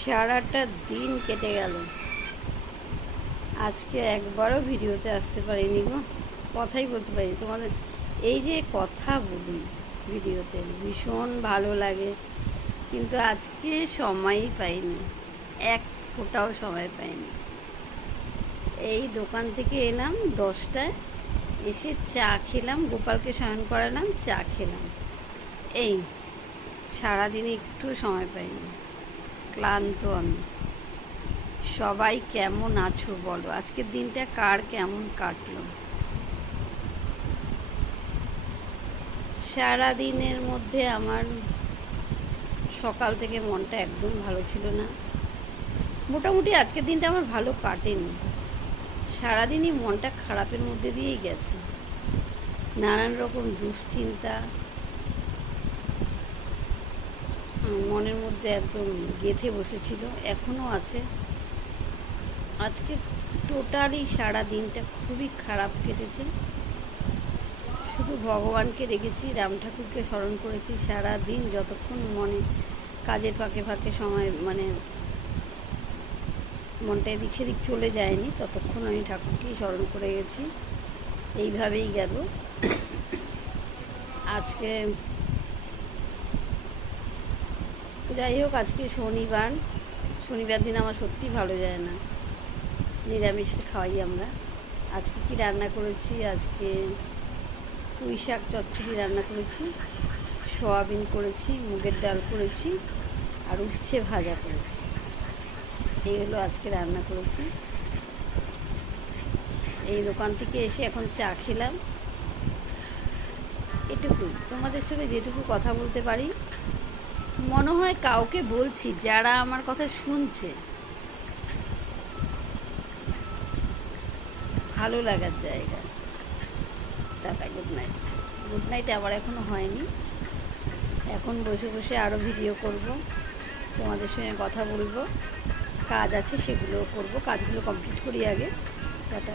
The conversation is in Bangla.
সারাটা দিন কেটে গেল, আজকে একবারও ভিডিওতে আসতে পারিনি গো, কথাই বলতে পারিনি তোমাদের। এই যে কথা বলি ভিডিওতে ভীষণ ভালো লাগে, কিন্তু আজকে সময়ই পাইনি, এক ফোঁটাও সময় পাইনি। এই দোকান থেকে এলাম 10টায়, এসে চা খেলাম, গোপালকে শয়ন করালাম, চা খেলাম। এই সারাদিনে একটু সময় পাইনি, ক্লান্ত আমি। সবাই কেমন আছো বলো, আজকের দিনটা কার কেমন কাটলো? সারাদিনের মধ্যে আমার সকাল থেকে মনটা একদম ভালো ছিল না। মোটামুটি আজকের দিনটা আমার ভালো কাটেনি, সারাদিনই মনটা খারাপের মধ্যে দিয়েই গেছে। নানান রকম দুশ্চিন্তা মনের মধ্যে একদম গেঁথে বসেছিল, এখনও আছে। আজকে টোটালি সারা দিনটা খুবই খারাপ কেটেছে। শুধু ভগবানকে রেখেছি, রাম ঠাকুরকে স্মরণ করেছি সারা দিন, যতক্ষণ মনে কাজের ফাঁকে ফাঁকে সময় মনটা এদিক সেদিক চলে যায়নি, ততক্ষণ আমি ঠাকুরকেই স্মরণ করে গেছি। এইভাবেই গেল। আজকে যাই হোক, আজকে শনিবার দিন আমার সত্যি ভালো যায় না, নিরামিষ খাওয়াই আমরা। আজকে কি রান্না করেছি, আজকে পুঁই শাক চচ্চড়ি রান্না করেছি, সয়াবিন করেছি, মুগের ডাল করেছি, আর উচ্ছে ভাজা করেছি। এই হলো আজকে রান্না করেছি। এই দোকান থেকে এসে এখন চা খেলাম, এটুকুই। তোমাদের সঙ্গে যেটুকু কথা বলতে পারি, মনে হয় কাউকে বলছি যারা আমার কথা শুনছে, ভালো লাগার জায়গা। Tata, good night. Good night আমার এখনও হয়নি, এখন বসে বসে আরও ভিডিও করব, তোমাদের সঙ্গে কথা বলবো, কাজ আছে সেগুলোও করব, কাজগুলো কমপ্লিট করি আগে। টাটা।